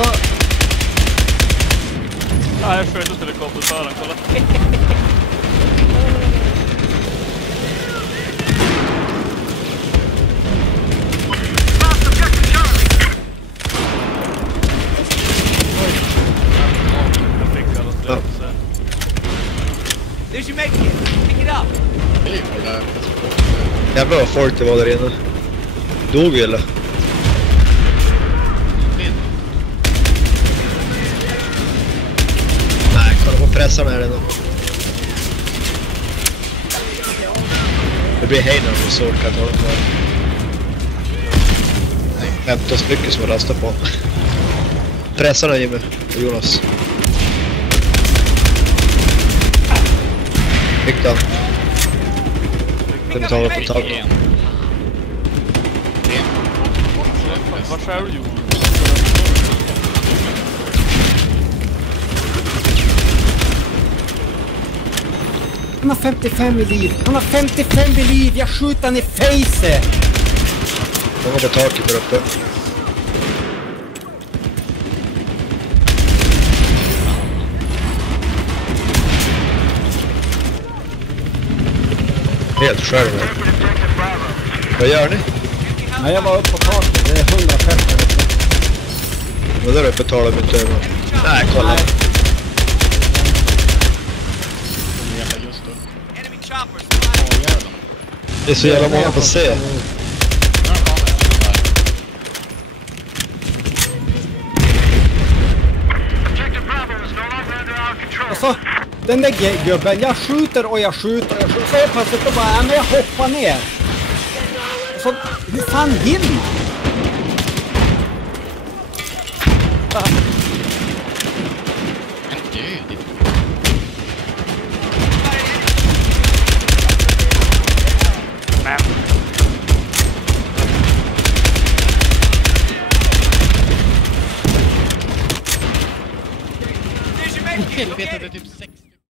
Alltså... Nej, jag följde till helikopterföraren, kolla. There's your make it. Pick it up. Jävlar vad folk det var där inne. Dog vi eller? Nej, kolla på pressarna här inne. Det blir hej när de såg kan ta dem där. 15 stycken som jag rastar på. Pressarna Jimmy och Jonas. Fick den. Kan vi ta det på tag. Vart är du, Jonas? Han har 55 i liv. Han har 55 i liv. Jag skjuter han i face. Många på taket där uppe. Helt själv. Vad gör ni? Nej, jag var uppe på taket. Det är 150. Vad där uppe talar vi inte över. Nej, kolla. Det är så jävla många på C. Alltså, den där gubben, jag skjuter och jag skjuter och jag skjuter. Så är plötsligt då bara, men jag hoppar ner. Alltså, hur fan hinner man? Helvete, det är typ 6.